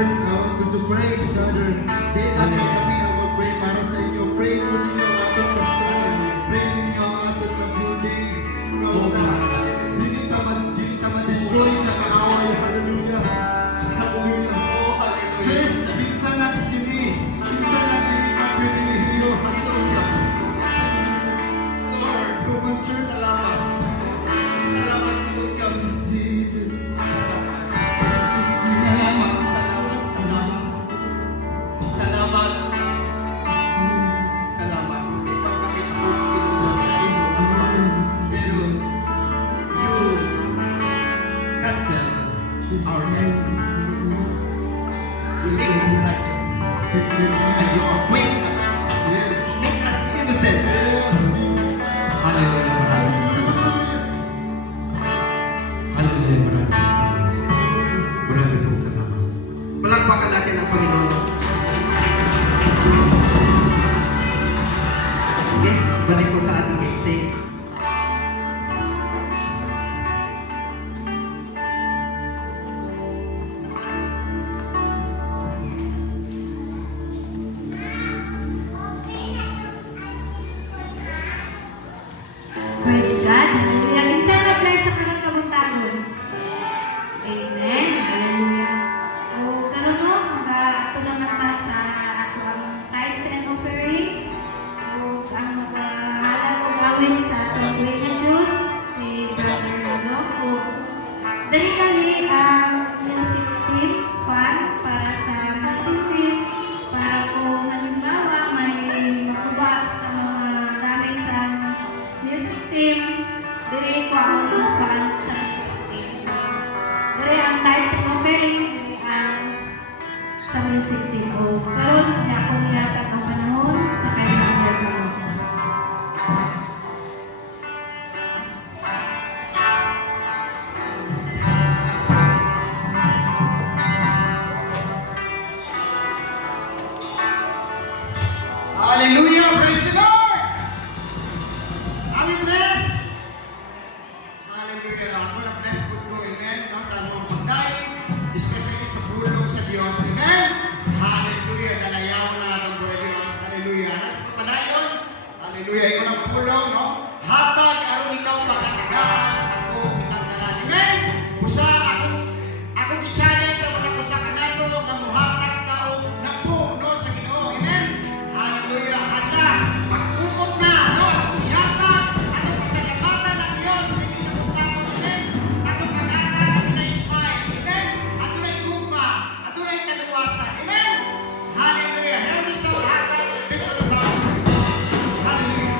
church, I want you to pray, Father. Di lang kami ang mag-pray para sa inyo. Pray po ninyo ang ating pastor. Pray ninyo ang ating na building. Lord, dili ka ma-destroy sa kaaway. Hallelujah. Hallelujah. Church, minsan lang ini ang pribilehiyo. Hallelujah. Lord, come on, church. Salamat. Salamat, Panginoon Diyos. Jesus. Salamat, salamat, salamat. Salamat. Salamat. Hindi pa kami tapos, Panginoon Diyos, sa iyo, Ama. Pero, you cancel our death. You make us righteous. And you make us innocent. Hallelujah. Maraming salamat. Hallelujah. Maraming salamat. Maraming pong salamat. Palakpakan natin ang Panginoon. Sige, balik ko sa ating sing. Praise God. Hallelujah. Minsan na bless sa karong kamuntagon. Amen. Hallelujah. O karon no, ato naman ta sa ato ang tithes and offering. O ang magahala ko gawin sa atong Buena Diyos, si Brother Rodo. O dali kami ang music team fund para sa music team para kung halimbawa may makuha sa mga gamit sa music team, dire ko ang fund sa music team. So, dire ang tithes and offering, dire ang sa music team. O karon kaya kung yata ang panahon sa kailangan mo. Hallelujah! Praise the Lord! Amen, blessed! Hallelujah! Ako na blessed po ko, amen? No? Sa anong pagdaig, especially sa pulong sa Diyos, amen? Hallelujah! Dalayaw na ang buhay Diyos. Hallelujah! Nasa pagpadayon, hallelujah! Ikaw ng pulong, no? Hatag, aron ikaw pagkatagaan, ako kitang talan. Amen? Busa, akong i-challenge sa mga kusakan nato, nga muhatag ka o napo, no? Sa Ginoo, amen? Hallelujah! Hala! Pag-ukot na, no? Atong ihatag, atong pasalamatan ng Diyos, hindi ka mutapon, amen? Sa atong pangata, ato na smile, amen? Ato na ikupa, ato na kaluwasan, amen? Hallelujah! Hear me so, hatag, before the thousand. Hallelujah!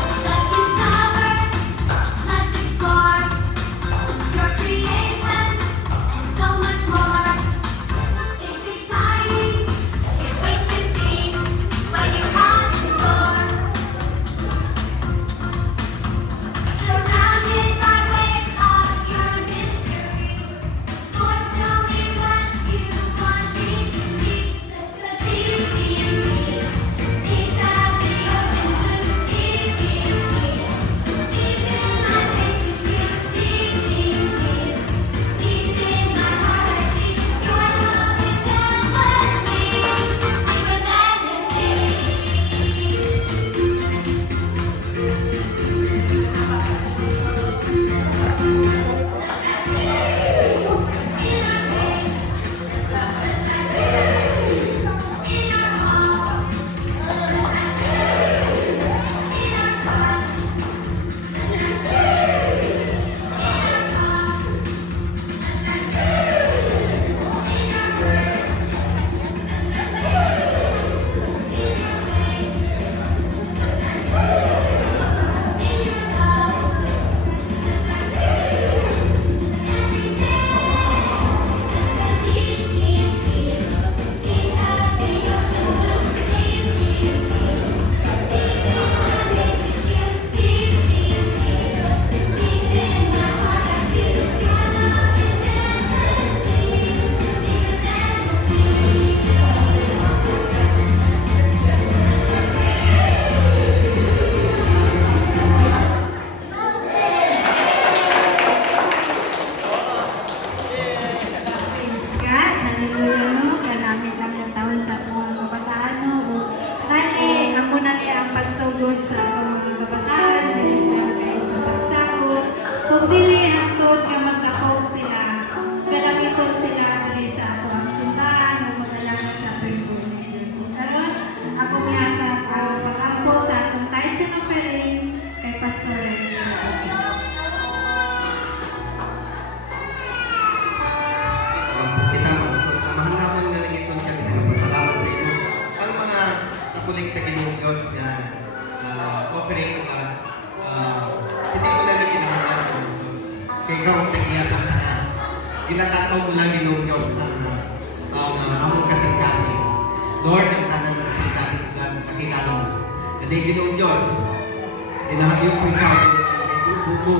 Let's discover, let's explore your creation and so much more. It's exciting, can't wait to see what you have in store. Surrounded by waves of your mystery, Lord, tell me what you want me to be. Let's go deep, deep, deep, deep as the ocean blue, deep, deep, deep. Deep in my faith in you, deep, deep, deep. Deep in my heart I see your love is endlessly deeper than the sea. In our walk, in our trust, in our talk, in our word, in your ways, in your love, every day. Let's go deep, deep, deep, deep as the ocean blue, deep, deep, deep. Deep in my faith in you, deep, deep, deep. Deep in my heart I see your love is endlessly deeper than the Praise God. Hallelujah, no? Ganamit lang yung tawon sa atong mga kabataan, no? O, kani, amo na niya ang pagsugod sa atong mga kabataan, dili meron kayo sa pagsahod. Kung dili hangtod nga magdakop sila, ganamiton sila dili sa atong simbahan, o magalangit sa pagbuhay ni Diyos. So, karon, ako miyata ang pag-ampo sa atong tithes and offering kay Pastor Renny. Kita mahal naman nga lang ito kami nagpasalamat sa iyo. Ang mga nakolekta Ginoong Diyos na offering hindi mo na lang kinahanglan Ginoong Diyos. Kaya ikaw ang tagiya sa kanan. Ginatakaw mo lang Ginoong Diyos ang among kasing-kasing. Lord, ang tanang kasing-kasing kakilala mo. Kasi Ginoong Diyos, inahagyo ko ikaw sa ibubuko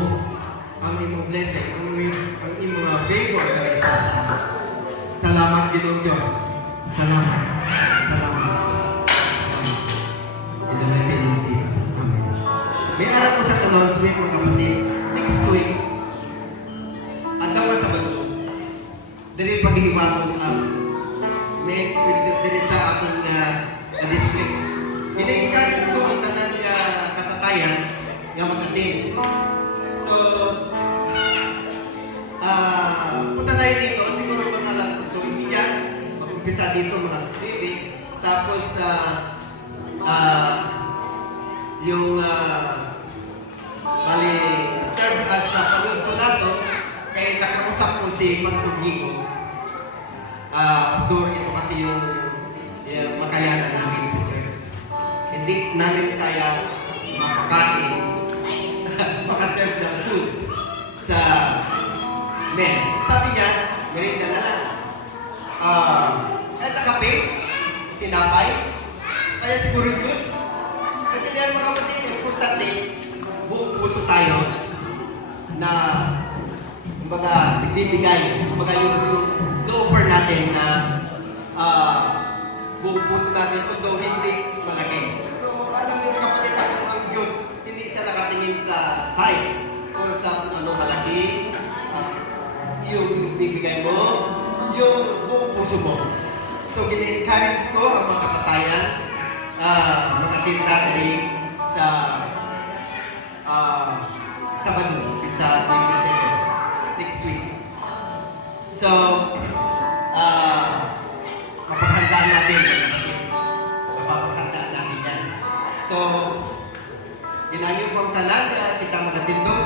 ang imong blessing, ang imong favor ka isa sa amin. Salamat Ginoong Diyos. Salamat. Salamat. In the mighty name of Jesus. Amen. May aral ko sa announcement mga kapatid. Next week, at pa sa Sabado, dili paghihiwaton ang may experience dili sa akong district. Ina-encourage ko ang tanan nga katatayan nga mag-attend. So, punta tayo dito, siguro mga alas 8:30, mag-umpisa dito mga alas 9. Tapos, yung bali, serve as sa pag-upo nato, kaya nakakusap ko si Pastor Gigo. Pastor, ito kasi yung makayanan namin sa church. Hindi namin kaya makakain, makaserve ng food sa mess. Sabi niya, merinda na lang. Kahit na kape, tinapay, Kaya siguro Diyos, sa kanya mga kapatid, importante, buong puso tayo na kumbaga nagbibigay, kumbaga yung offer natin na buong puso natin kung daw hindi malaki. Pero alam niyo kapatid, ang Diyos, hindi siya nakatingin sa size o sa ano malaki, yung bibigay mo, yung buong puso mo. So, gina-encourage ko ang mga kapatayan mag-attend rin sa Sabado, sa 27, next week. So, mapaghandaan natin, mga kapatid. Mapapaghandaan natin yan. So, ginanyo pang tanan, kita mag-attendog,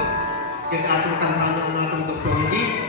kag atong kantahan ang atong doxology.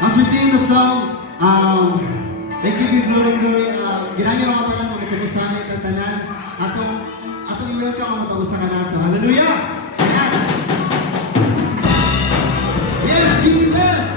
As we sing the song, they give you glory, glory. Ginanya ng mga tanan, mga kamusahin ng tanan. Atong i-welcome ang mga sa nato. Hallelujah! Ayan! Yes, Jesus!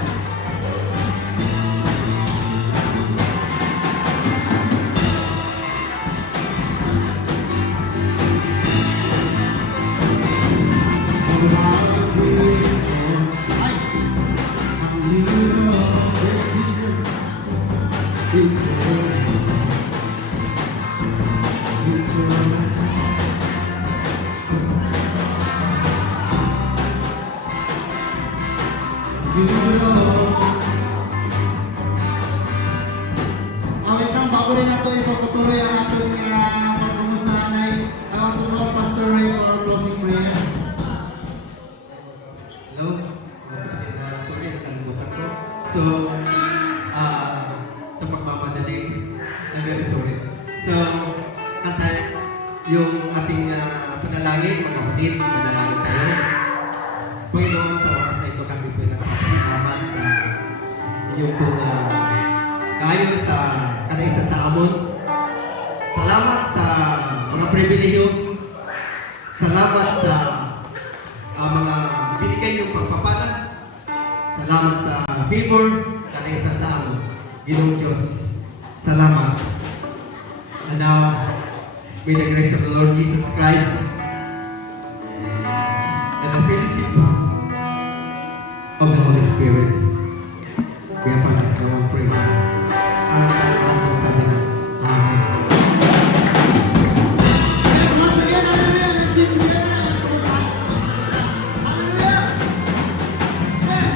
Awit lang, bago rin nato ipapatuloy ang ating pagkumustanay. I want to call Pastor Ray for our closing prayer. Hello? Sorry, nakalimutan ko. So, sa pagmamadali, I'm very sorry. So, kanta yung ating panalangin, mga kapatid, panalangin tayo. Panginoon, sa oras na ito kami po nakapagpasalamat sa inyong pong kayo sa kada isa sa amon. Salamat sa mga pribilehyo. Salamat sa mga binigay niyong pagpapala. Salamat sa favor kada isa sa amon. Ginoong Diyos, salamat. And now, may the grace of the Lord Jesus Christ and the fellowship of the Holy Spirit be upon us now and forever. Ang sabi na, Amen. Yes, once again, hallelujah! Let's sing together. Hallelujah! Yeah.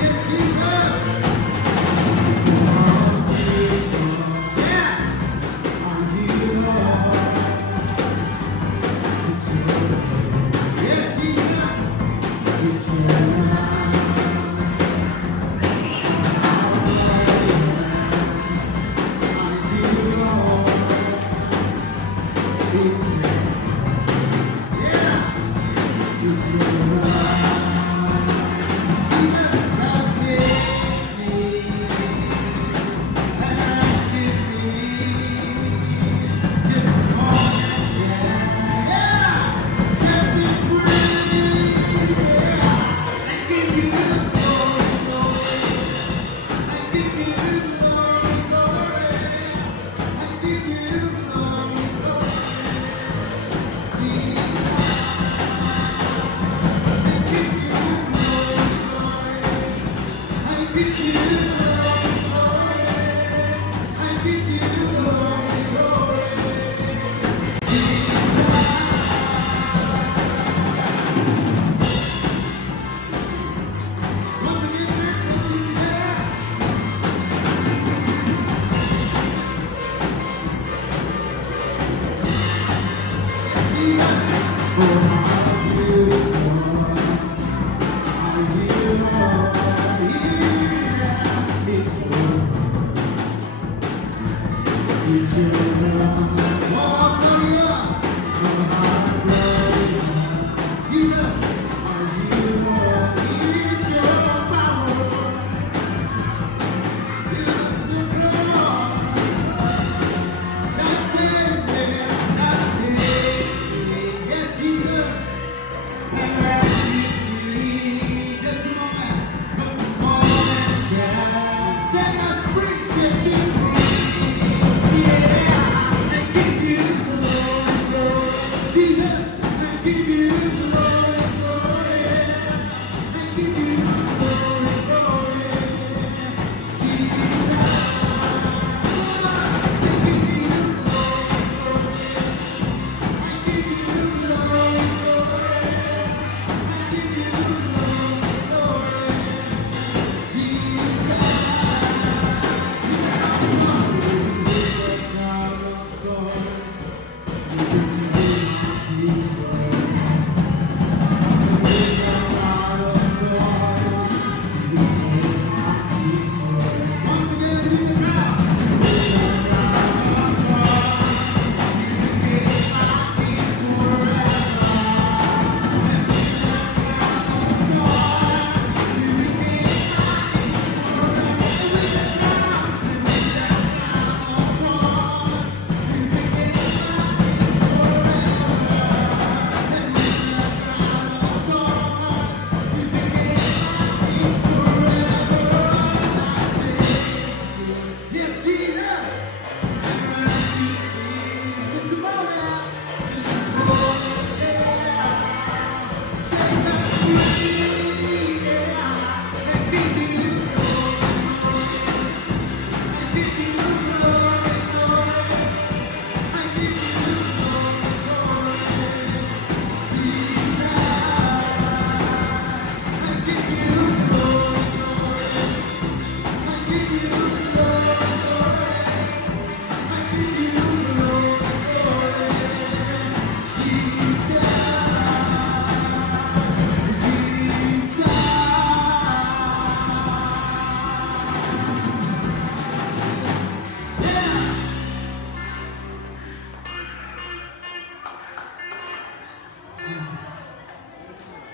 Yes, Jesus! Yeah! Yes, Jesus!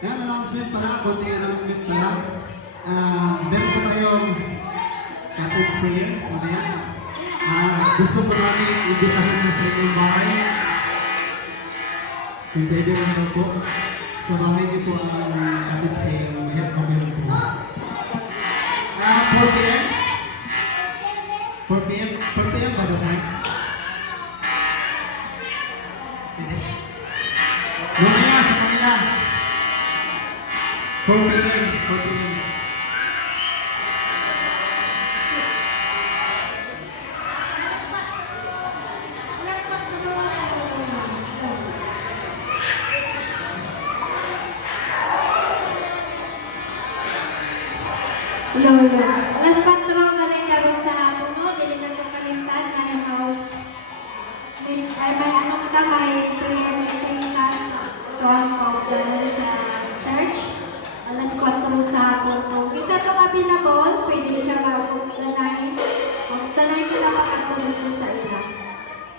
Yan, announcement pala, konting announcement pala. Meron po tayong cottage prayer, mamaya. Gusto po namin imbitahin na sa inyong bahay. Kung pwede naman po, sa bahay niyo po ang cottage prayer, mamaya po. 4 p.m. 4 p.m. 4 p.m. ba the time? Pwede? Mamaya sa kanila. 4 p.m. 4 p.m. Lolo. Alas 4 galing karon sa hapon mo, dili na to kalimtan na yung house. May ano ka, may prayer meeting class doon kaulan sa church. Alas 4 sa hapon mo. Kinsa to available, pwede siya magtanay. Magtanay ko na makatulog ko sa ila.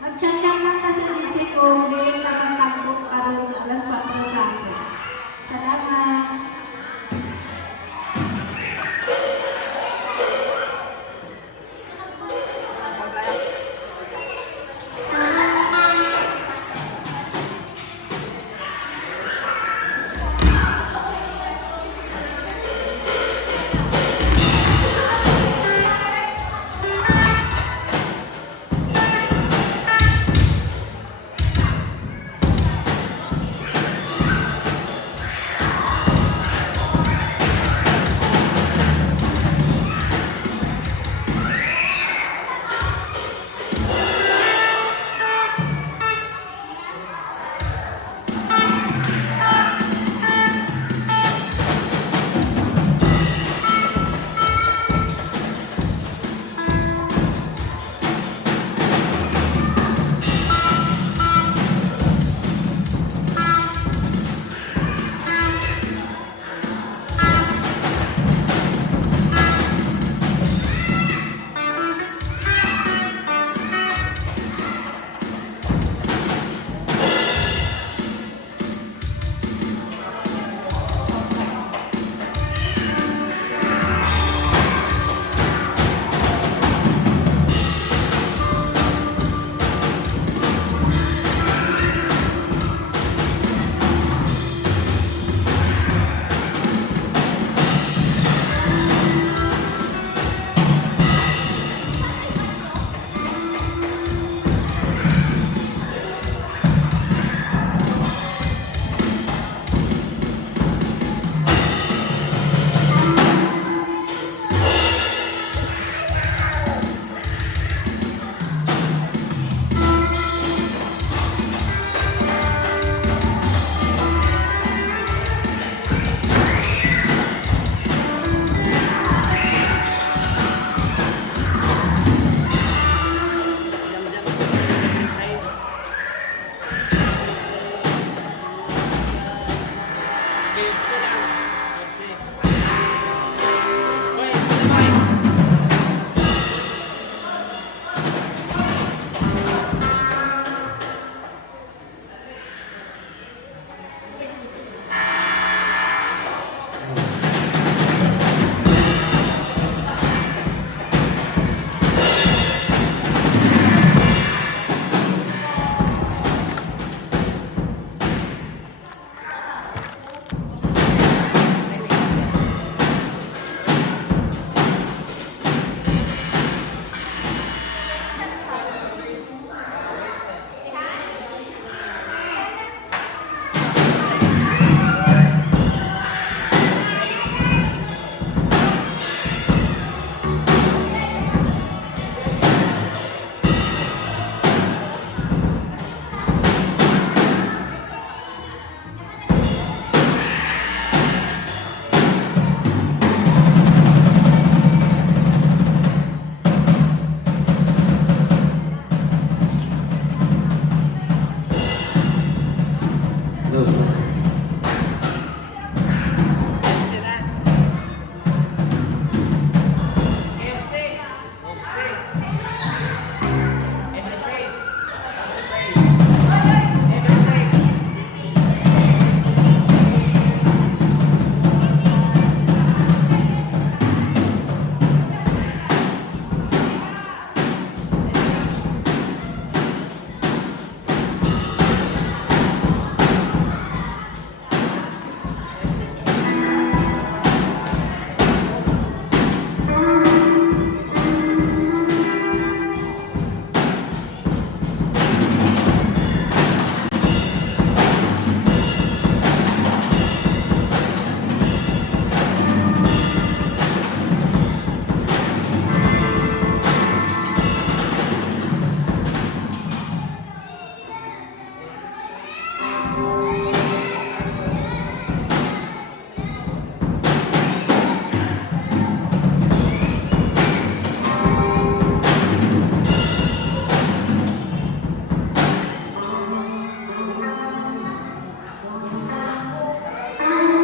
Mag-chat-chat lang ka sa GC kung di ka mag-book karon alas 4 sa hapon. Salamat.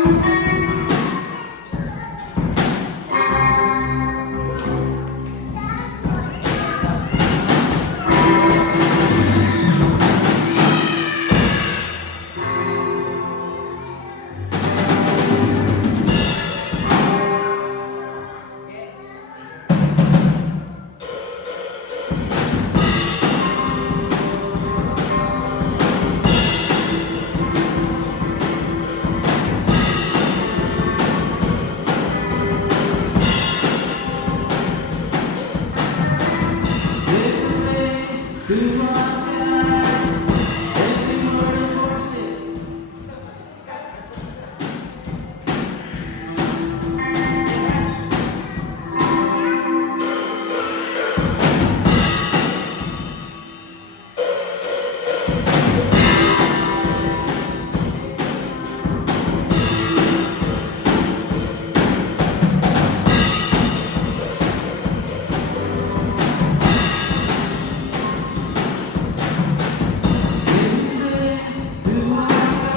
Thank